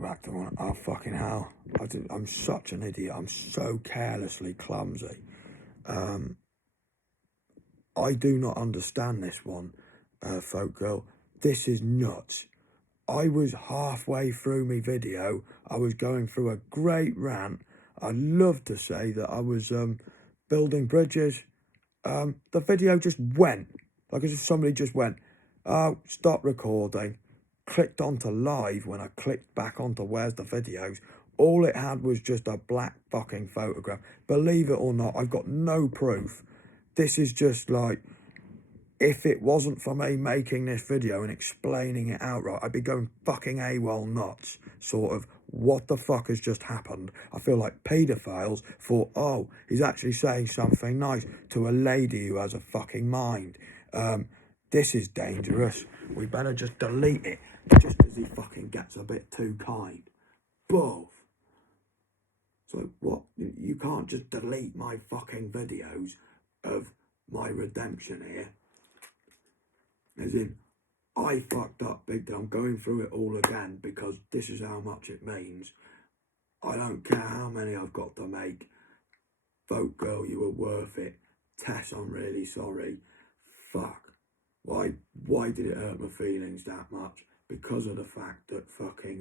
back to one. Oh, fucking hell. I'm such an idiot. I'm so carelessly clumsy. I do not understand this one, folk girl. This is nuts. I was halfway through my video. I was going through a great rant. I'd love to say that I was building bridges. The video just went. Like as if somebody just went, oh, stop recording. Clicked onto live. When I clicked back onto where's the videos, all it had was just a black fucking photograph. Believe it or not, I've got no proof. This is just like, if it wasn't for me making this video and explaining it outright, I'd be going fucking AWOL nuts. Sort of, what the fuck has just happened? I feel like paedophiles thought, oh, he's actually saying something nice to a lady who has a fucking mind. This is dangerous. We better just delete it, just as he fucking gets a bit too kind. Both. So what? You can't just delete my fucking videos of my redemption here. As in, I fucked up big time. I'm going through it all again because this is how much it means. I don't care how many I've got to make. Vote girl, you were worth it. Tess, I'm really sorry. Fuck. Why did it hurt my feelings that much? Because of the fact that fucking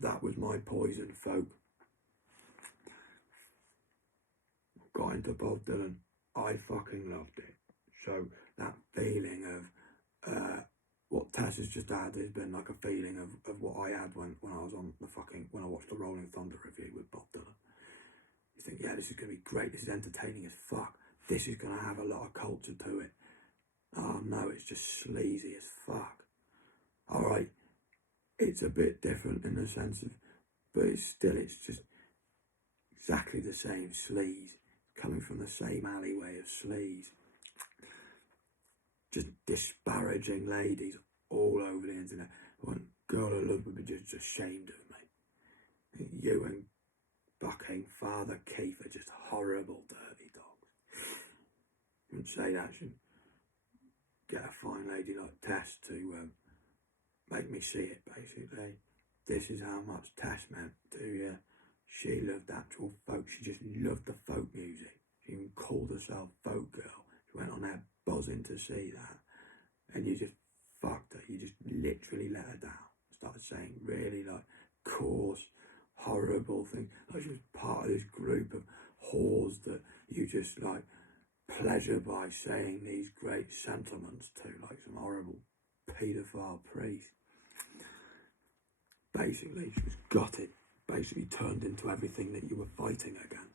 that was my poison, folk. Got into Bob Dylan. I fucking loved it. So that feeling of what Tess has just had has been like a feeling of what I had when I was on when I watched the Rolling Thunder review with Bob Dylan. You think, yeah, this is gonna be great, this is entertaining as fuck, this is gonna have a lot of culture to it. Oh no, it's just sleazy as fuck. Alright, it's a bit different in the sense of, but it's just exactly the same sleaze, coming from the same alleyway of sleaze. Just disparaging ladies all over the internet. One girl I love would be just ashamed of me. You and fucking Father Keith are just horrible, dirty dogs. You wouldn't say that. Should get a fine lady like Tess to make me see it, basically. This is how much Tess meant to you. She loved actual folk. She just loved the folk music. She even called herself Folk Girl. She went on there buzzing to see that, and you just fucked her. You just literally let her down. Started saying really like coarse, horrible things. Like she was part of this group of whores that you just like pleasure by saying these great sentiments to, like some horrible paedophile priest. Basically, she was gutted. Basically turned into everything that you were fighting against.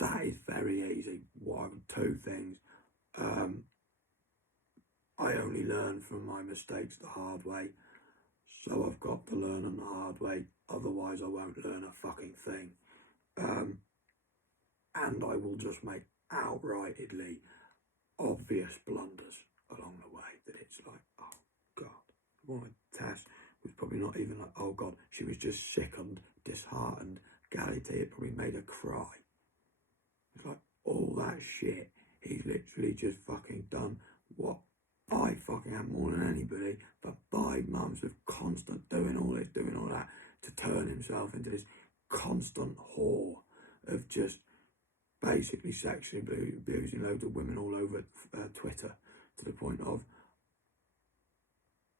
That is very easy. Two things. I only learn from my mistakes the hard way, so I've got to learn them the hard way, otherwise I won't learn a fucking thing. And I will just make outrightedly obvious blunders along the way that it's like, oh God, my Tess was probably not even like, oh God, she was just sickened, disheartened. Guarantee it probably made her cry. It's like all that shit. He's literally just fucking done what I fucking have more than anybody for 5 months of constant doing all this, doing all that, to turn himself into this constant whore of just basically sexually abusing loads of women all over Twitter, to the point of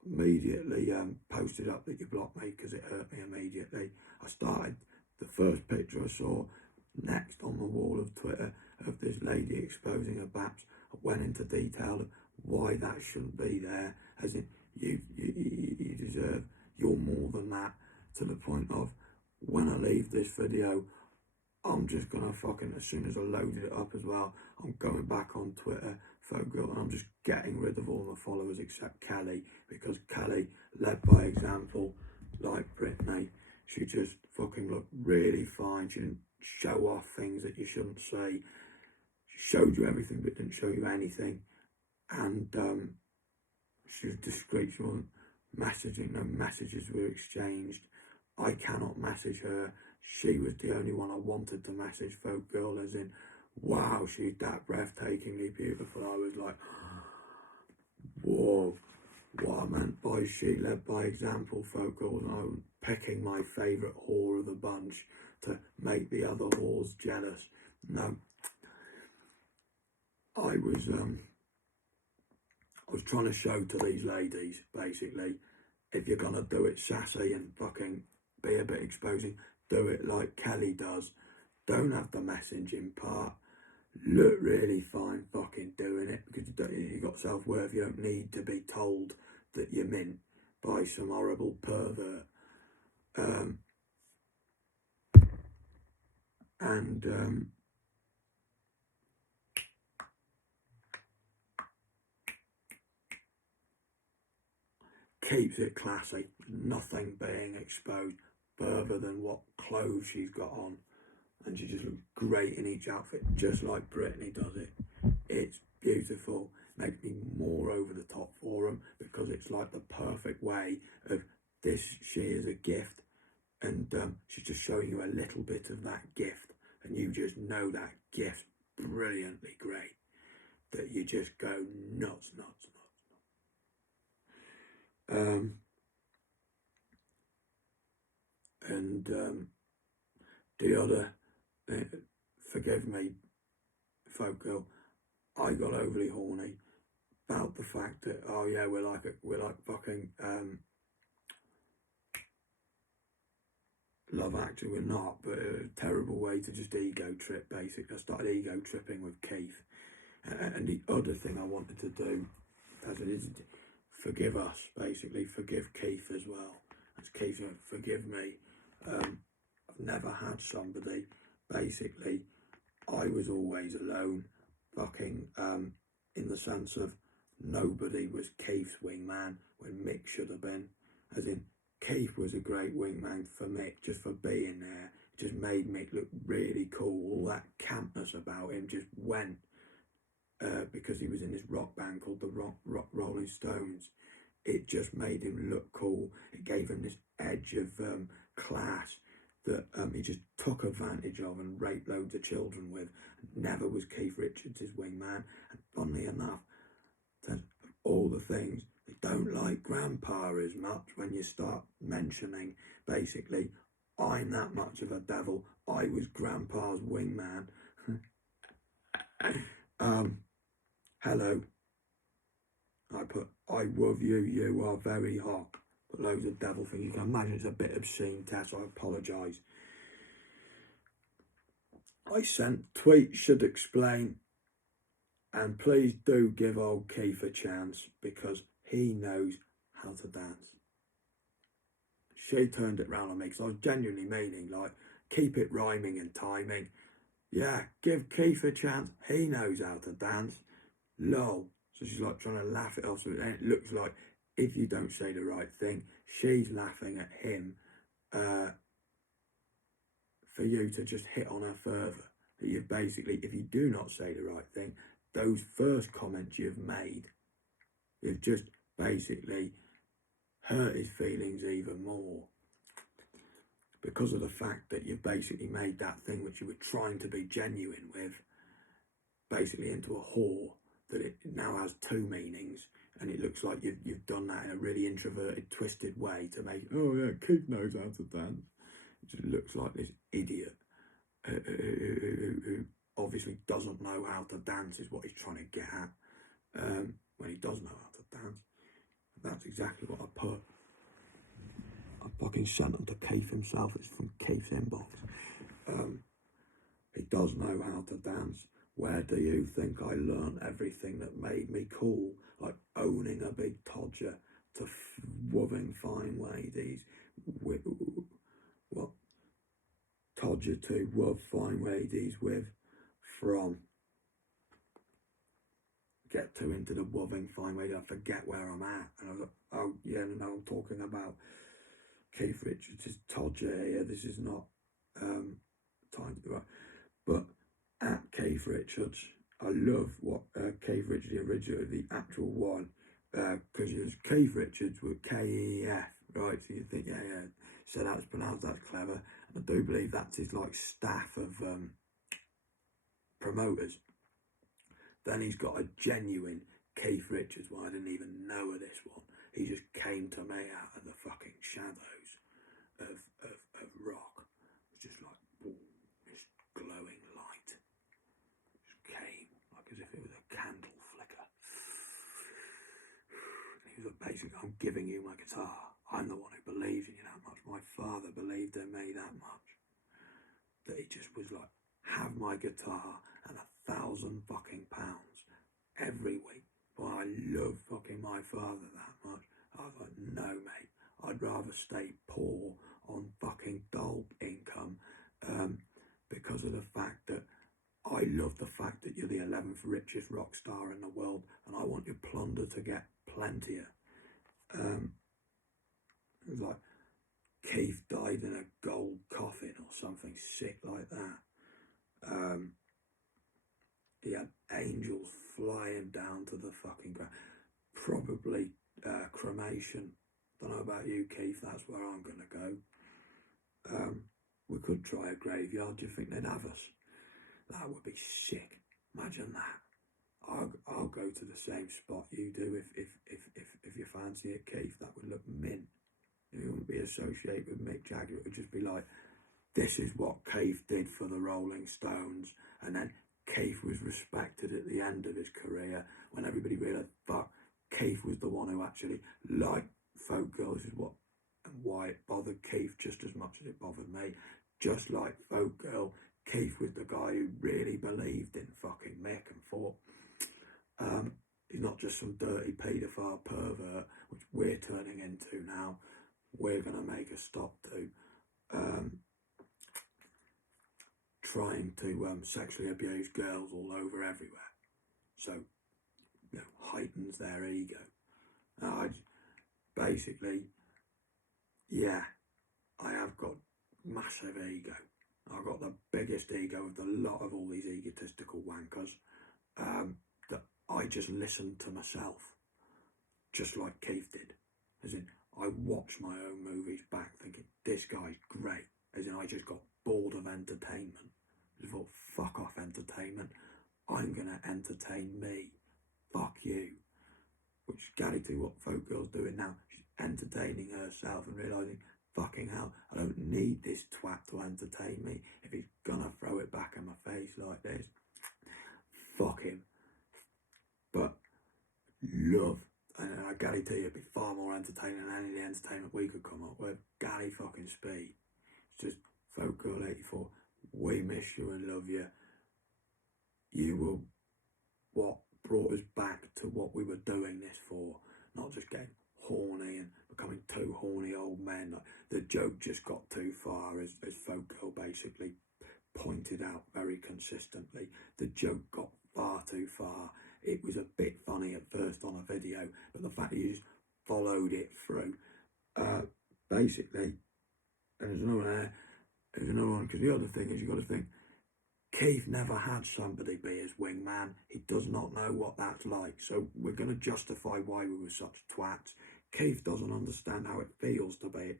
immediately posted up that you blocked me because it hurt me immediately. I started, the first picture I saw next on the wall of Twitter of this lady exposing her baps. I went into detail of why that shouldn't be there, as in you deserve, you're more than that, to the point of when I leave this video, I'm just gonna fucking, as soon as I loaded it up as well, I'm going back on Twitter, folk girl, and I'm just getting rid of all my followers except Kelly, because Kelly led by example, like Brittany. She just fucking looked really fine. She didn't show off things that you shouldn't say. She showed you everything but didn't show you anything. And she was discreet. She wasn't messaging. No messages were exchanged. I cannot message her. She was the only one I wanted to message, folk girl, as in, wow, she's that breathtakingly beautiful. I was like, whoa. What I meant by she led by example, folk, was I'm picking my favourite whore of the bunch to make the other whores jealous. No, I was trying to show to these ladies, basically, if you're gonna do it sassy and fucking be a bit exposing, do it like Kelly does. Don't have the messaging part. Look really fine fucking doing it, because you got self-worth. You don't need to be told that you're mint by some horrible pervert. And keeps it classy, nothing being exposed further than what clothes she's got on, and she just looks great in each outfit, just like Brittany does it. It's beautiful, makes me more over the top for them, because it's like the perfect way of this. She is a gift, and she's just showing you a little bit of that gift, and you just know that gift's brilliantly great, that you just go nuts. And the other, forgive me, folk girl, I got overly horny about the fact that, oh yeah, we're like fucking Love Actually. We're not, but a terrible way to just ego trip. Basically, I started ego tripping with Keith, and the other thing I wanted to do, as it is, forgive us, basically forgive Keith as well. As Keith, forgive me. I've never had somebody. Basically, I was always alone, fucking, in the sense of nobody was Keith's wingman when Mick should have been. As in, Keith was a great wingman for Mick, just for being there. It just made Mick look really cool. All that campness about him just went, because he was in this rock band called the Rock Rolling Stones. It just made him look cool. It gave him this edge of class that he just took advantage of and raped loads of children with. Never was Keith Richards his wingman. And funnily enough, all the things, they don't like Grandpa as much when you start mentioning, basically, I'm that much of a devil. I was Grandpa's wingman. Hello. I put, I love you, you are very hot. Put loads of devil things. You can imagine it's a bit obscene, Tess, I apologise. I sent tweet should explain, and please do give old Keith a chance, because he knows how to dance. She turned it round on me, because I was genuinely meaning, like, keep it rhyming and timing. Yeah, give Keith a chance, he knows how to dance. Lol. So she's like trying to laugh it off, so it looks like if you don't say the right thing, she's laughing at him, for you to just hit on her further. That you've basically, if you do not say the right thing, those first comments you've made, you've just basically hurt his feelings even more, because of the fact that you've basically made that thing which you were trying to be genuine with, basically into a whore, that it now has two meanings, and it looks like you've done that in a really introverted, twisted way to make, oh yeah, Keith knows how to dance. It just looks like this idiot who obviously doesn't know how to dance, is what he's trying to get at, when he does know how to dance. That's exactly what I put. I fucking sent them to Keith himself. It's from Keith's inbox. He does know how to dance. Where do you think I learned everything that made me cool? Like owning a big todger, to wubbing fine ladies. What? Todger to wub fine ladies with, from. Get to into the wubbing fine lady. I forget where I'm at. And I was like, oh yeah, no, I'm talking about Keith Richards' todger here. This is not time to right. But at Keith Richards, I love what Keith Richards, the original, the actual one, because it's Keith Richards with K-E-F, right? So you think, yeah, so that's pronounced, that's clever. And I do believe that's his like staff of promoters. Then he's got a genuine Keith Richards one. I didn't even know of this one. he just came to me out of the fucking shadows of rock. It was just like, boom, this glowing light just came, like as if it was a candle flicker. And he was like, basically, I'm giving you my guitar. I'm the one who believes in you that much. My father believed in me that much. That he just was like, have my guitar and £1,000 fucking pounds every week. Well, I love fucking my father that much. I was like, no, mate. I'd rather stay poor on fucking dole income because of the fact that I love the fact that you're the 11th richest rock star in the world, and I want your plunder to get plentier. It was like Keith died in a gold coffin or something sick like that. He had angels flying down to the fucking ground. Probably cremation. Don't know about you, Keith. That's where I'm going to go. We could try a graveyard. Do you think they'd have us? That would be sick. Imagine that. I'll go to the same spot you do if you fancy it, Keith. That would look mint. It wouldn't be associated with Mick Jagger. It would just be like, this is what Keith did for the Rolling Stones. And then Keith was respected at the end of his career when everybody realised, fuck, Keith was the one who actually liked folk girls, is what and why it bothered Keith just as much as it bothered me. Just like folk girl, Keith was the guy who really believed in fucking Mick and thought, he's not just some dirty paedophile pervert, which we're turning into now. We're going to make a stop to trying to sexually abuse girls all over everywhere. So, you know, heightens their ego. Basically, yeah, I have got massive ego. I've got the biggest ego of the lot of all these egotistical wankers that I just listen to myself, just like Keith did. As in, I watch my own movies back thinking, this guy's great. As in, I just got bored of entertainment. I just thought, fuck off entertainment. I'm going to entertain me. Fuck you. Which is exactly what folk girl's doing now. She's entertaining herself and realising, fucking hell, I don't need this twat to entertain me. If he's gonna throw it back in my face like this, fuck him. But love, and I guarantee you it'd be far more entertaining than any of the entertainment we could come up with. Gary fucking Speed. It's just folk girl 84. We miss you and love you. You were what brought us back to what we were doing this for, not just getting horny and becoming two horny old men. Like, the joke just got too far, as folk girl basically pointed out very consistently. The joke got far too far. It was a bit funny at first on a video, but the fact that you just followed it through, basically, and there's another one, because the other thing is, you got to think, Keith never had somebody be his wingman. He does not know what that's like. So we're going to justify why we were such twats. Keith doesn't understand how it feels to be,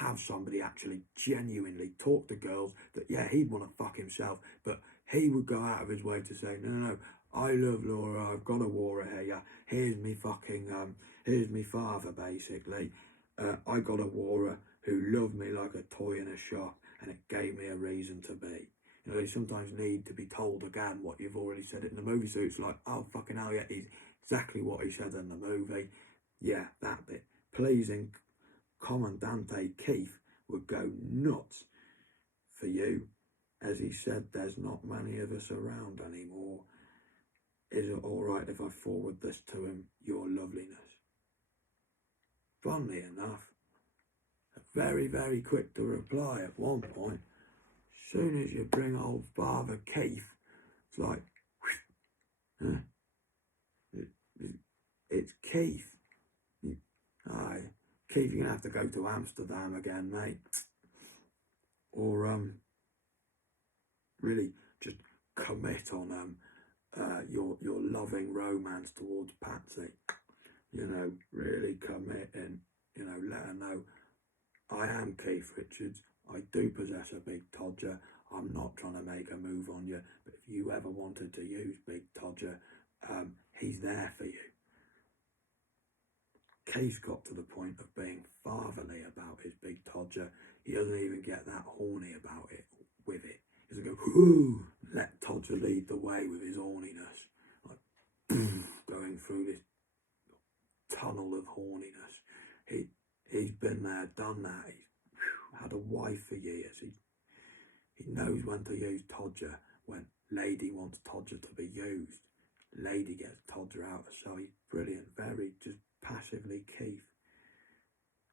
have somebody actually genuinely talk to girls that, yeah, he'd want to fuck himself, but he would go out of his way to say, no, I love Laura, I've got a war here. Here's me fucking, here's me father, basically. I got a warrior who loved me like a toy in a shop, and it gave me a reason to be. You know, you sometimes need to be told again what you've already said in the movie, so it's like, oh, fucking hell, yeah, he's exactly what he said in the movie. Yeah, that bit. Pleasing Commandante Keith would go nuts for you. As he said, there's not many of us around anymore. Is it all right if I forward this to him, your loveliness? Funnily enough, very, very quick to reply at one point. Soon as you bring old Father Keith, it's like, it's Keith. Aye, Keith, you're gonna have to go to Amsterdam again, mate. Or really just commit on your loving romance towards Patsy. You know, really commit and, you know, let her know, I am Keith Richards. I do possess a big todger. I'm not trying to make a move on you, but if you ever wanted to use Big Todger, he's there for you. Keith's got to the point of being fatherly about his big todger. He doesn't even get that horny about it with it. He doesn't go, whoo, let Todger lead the way with his horniness. Like, going through this tunnel of horniness. He's been there, done that. He's had a wife for years. He knows when to use Todger when Lady wants Todger to be used. Lady gets Todger out, so he's brilliant. Very just passively Keith.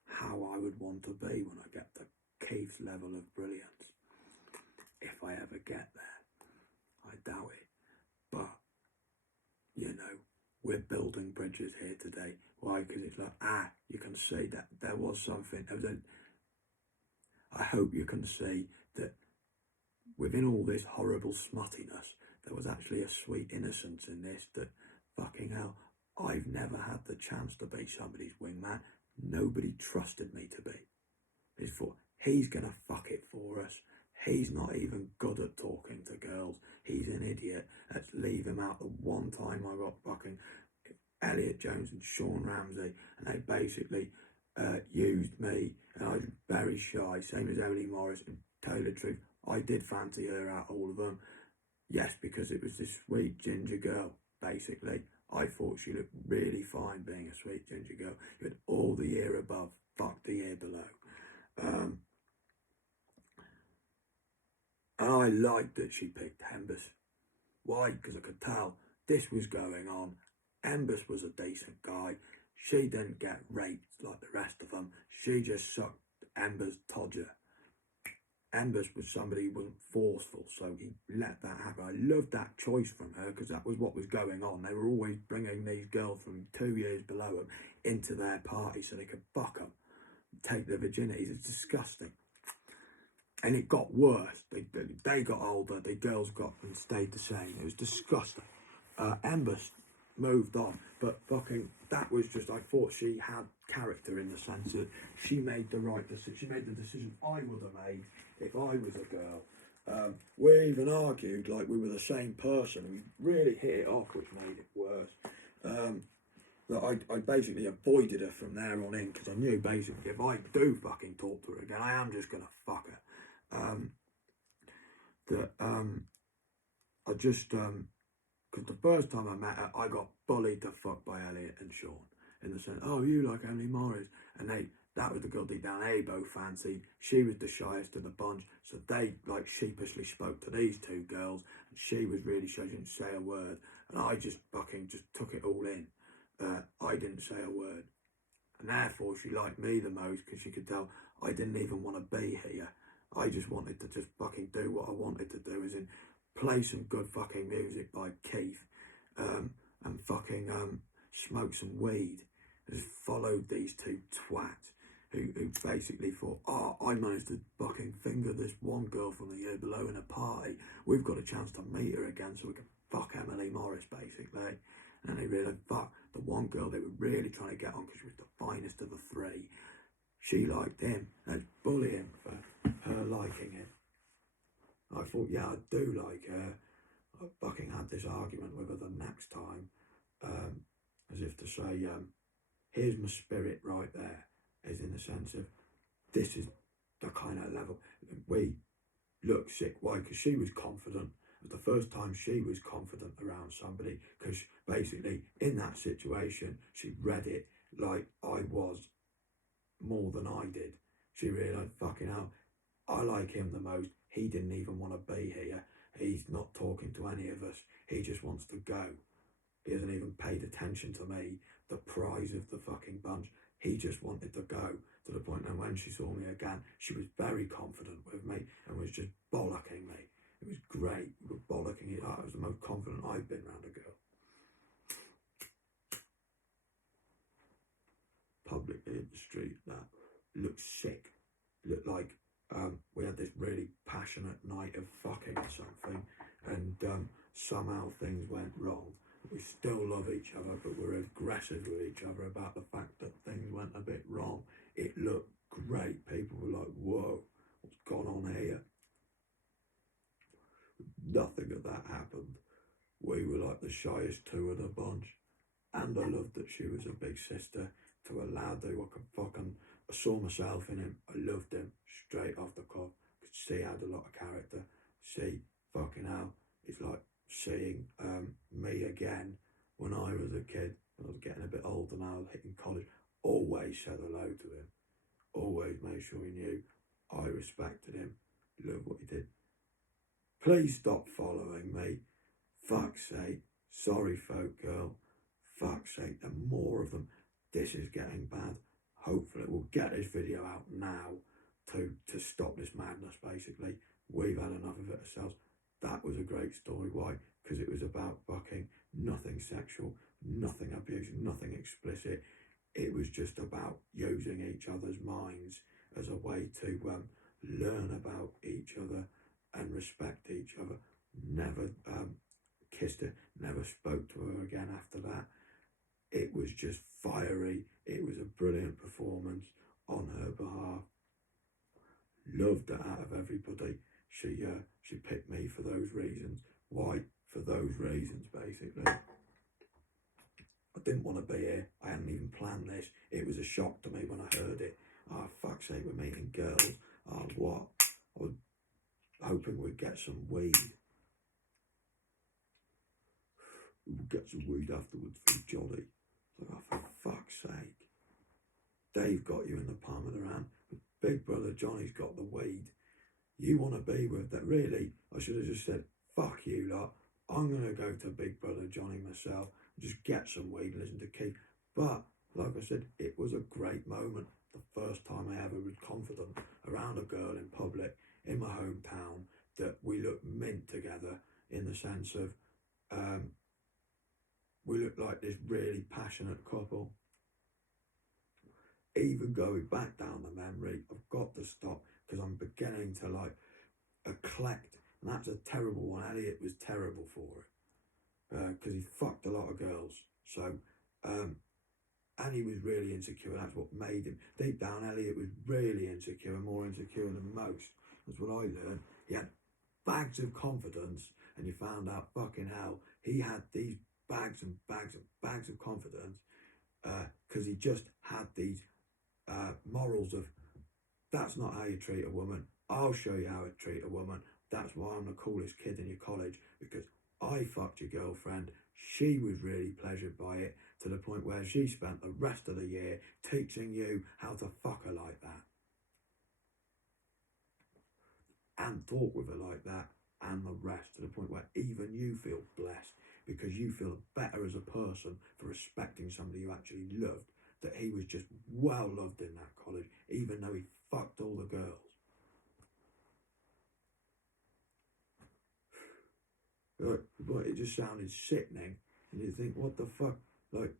How I would want to be when I get to Keith's level of brilliance. If I ever get there. I doubt it. But, you know, we're building bridges here today. Why? Because it's like, you can see that there was something. I hope you can see that within all this horrible smuttiness, there was actually a sweet innocence in this that, fucking hell, I've never had the chance to be somebody's wingman. Nobody trusted me to be. It's for, he's going to fuck it for us. He's not even good at talking to girls. He's an idiot. Let's leave him out. The one time I got fucking Elliot Jones and Sean Ramsey, and they basically used me, and I was very shy, same as Emily Morris. And tell you the truth, I did fancy her out of all of them. Yes, because it was this sweet ginger girl, basically. I thought she looked really fine being a sweet ginger girl. You had all the year above, fuck the year below. And I liked that she picked Hembus. Why? Because I could tell this was going on. Hembus was a decent guy. She didn't get raped like the rest of them. She just sucked Ember's Todger. Hembus was somebody who wasn't forceful, so he let that happen. I loved that choice from her because that was what was going on. They were always bringing these girls from 2 years below them into their party so they could fuck them, take their virginities. It's disgusting. And it got worse. They got older. The girls got and stayed the same. It was disgusting. Hembus moved on, but fucking that was just. I thought she had character in the sense that she made the right decision. She made the decision I would have made if I was a girl. We even argued like we were the same person. We really hit it off, which made it worse. That I basically avoided her from there on in because I knew basically if I do fucking talk to her again, I am just gonna fuck her. I just because the first time I met her, I got bullied to fuck by Elliot and Sean in the sense, oh, you like Emily Morris, and that was the girl deep down they both fancied. She was the shyest of the bunch, so they like sheepishly spoke to these two girls, and she was really shy, she didn't say a word, and I just fucking just took it all in. I didn't say a word, and therefore she liked me the most because she could tell I didn't even want to be here. I just wanted to just fucking do what I wanted to do, as in play some good fucking music by Keith, and fucking smoke some weed. Just followed these two twats who basically thought, oh, I managed to fucking finger this one girl from the year below in a party. We've got a chance to meet her again so we can fuck Emily Morris, basically. And they realised, fuck, the one girl they were really trying to get on because she was the finest of the three. She liked him. Let's bully him for her liking him. I thought, yeah, I do like her. I fucking had this argument with her the next time, as if to say, here's my spirit right there, as in the sense of, this is the kind of level. We look sick. Why? Because she was confident. It was the first time she was confident around somebody, because basically in that situation, she read it like I was more than I did. She realised, fucking hell, I like him the most. He didn't even want to be here. He's not talking to any of us. He just wants to go. He hasn't even paid attention to me, the prize of the fucking bunch. He just wanted to go, to the point that when she saw me again, she was very confident with me and was just bollocking me. It was great. We were bollocking it out. It was the most confident I've been around a girl. Publicly in the street, that looked sick. Looked like we had this really passionate night of fucking or something, and somehow things went wrong. We still love each other, but we're aggressive with each other about the fact that things went a bit wrong. It looked great. People were like, whoa, what's gone on here? Nothing of that happened. We were like the shyest two of the bunch, and I loved that she was a big sister, to a lad who I saw myself in him. I loved him straight off the cuff. Could see he had a lot of character. See, fucking hell, it's like seeing me again when I was a kid. When I was getting a bit older now, hitting college. Always said hello to him. Always made sure he knew I respected him. Loved what he did. Please stop following me. Fuck's sake. Sorry, folk girl. Fuck's sake, there are more of them. This is getting bad. Hopefully we'll get this video out now to stop this madness, basically. We've had enough of it ourselves. That was a great story. Why? Because it was about fucking, nothing sexual, nothing abuse, nothing explicit. It was just about using each other's minds as a way to learn about each other and respect each other. Never kissed her, never spoke to her again after that. It was just fiery. It was a brilliant performance on her behalf. Loved it out of everybody. She picked me for those reasons. Why? For those reasons, basically. I didn't want to be here. I hadn't even planned this. It was a shock to me when I heard it. Oh, fuck's sake, we're meeting girls. Oh, what? I was hoping we'd get some weed. We'll get some weed afterwards for Johnny. Oh, for fuck's sake. Dave got you in the palm of the hand. Big brother Johnny's got the weed. You want to be with that? Really? I should have just said, fuck you lot. I'm going to go to Big brother Johnny myself and just get some weed and listen to Keith. But, like I said, it was a great moment. The first time I ever was confident around a girl in public in my hometown, that we looked mint together, in the sense of we looked like this really passionate couple. Even going back down the memory, I've got to stop, because I'm beginning to like collect, and that's a terrible one. Elliot was terrible for it, because he fucked a lot of girls. So, and he was really insecure. That's what made him. Deep down, Elliot was really insecure, more insecure than most. That's what I learned. He had bags of confidence, and you found out, fucking hell, he had these bags and bags and bags of confidence, because he just had these morals of, that's not how you treat a woman. I'll show you how to treat a woman. That's why I'm the coolest kid in your college, because I fucked your girlfriend. She was really pleasured by it, to the point where she spent the rest of the year teaching you how to fuck her like that, and talk with her like that, and the rest, to the point where even you feel blessed, because you feel better as a person for respecting somebody you actually loved, that he was just well loved in that college, even though he fucked all the girls. But it just sounded sickening, and you think, what the fuck? Like,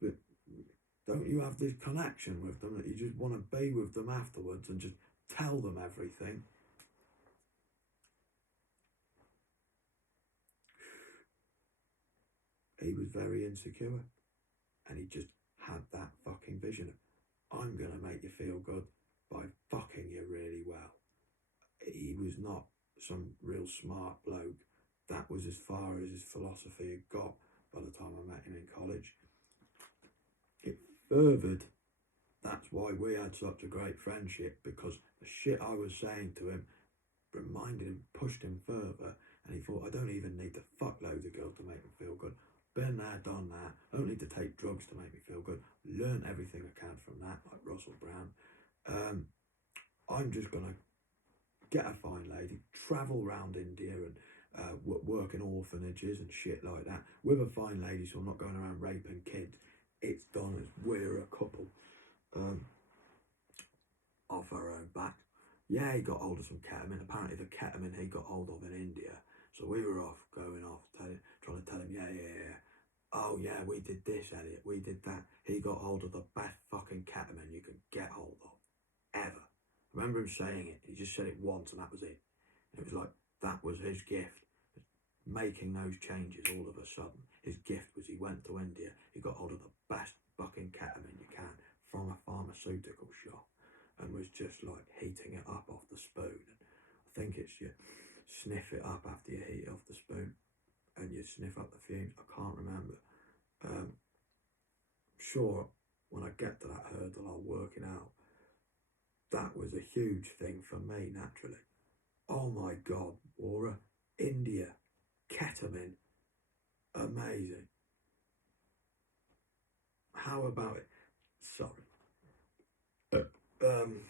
but don't you have this connection with them that you just want to be with them afterwards and just tell them everything? He was very insecure, and he just had that fucking vision of, I'm going to make you feel good by fucking you really well. He was not some real smart bloke. That was as far as his philosophy had got by the time I met him in college. It furthered, that's why we had such a great friendship, because the shit I was saying to him reminded him, pushed him further, and he thought, I don't even need to fuck loads of girls to make me feel good. Been there, done that. I don't need to take drugs to make me feel good. Learn everything I can from that, like Russell Brand. I'm just going to get a fine lady, travel around India and work in orphanages and shit like that with a fine lady, so I'm not going around raping kids. It's done as we're a couple, off our own back. Yeah, he got hold of some ketamine. Apparently the ketamine he got hold of in India. So we were trying to tell him, yeah. Oh yeah, we did this, Elliot. We did that. He got hold of the best fucking ketamine you can get hold of, ever. I remember him saying it. He just said it once and that was it. It was like, that was his gift. Making those changes all of a sudden. His gift was, he went to India. He got hold of the best fucking ketamine you can from a pharmaceutical shop, and was just like heating it up off the spoon. And I think it's, you sniff it up after you heat it off the spoon, and you sniff up the fumes. I can't remember. Sure, when I get to that hurdle, I'll work it out. That was a huge thing for me, naturally. Oh my God, Laura, India, ketamine, amazing. How about it? Sorry. Um,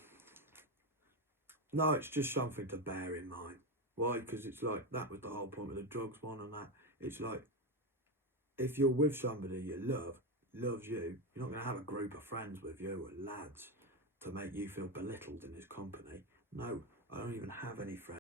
no, it's just something to bear in mind. Why? Because it's like, that was the whole point with the drugs one and that. It's like, if you're with somebody you loves you, you're not going to have a group of friends with you, or lads, to make you feel belittled in his company. No, I don't even have any friends.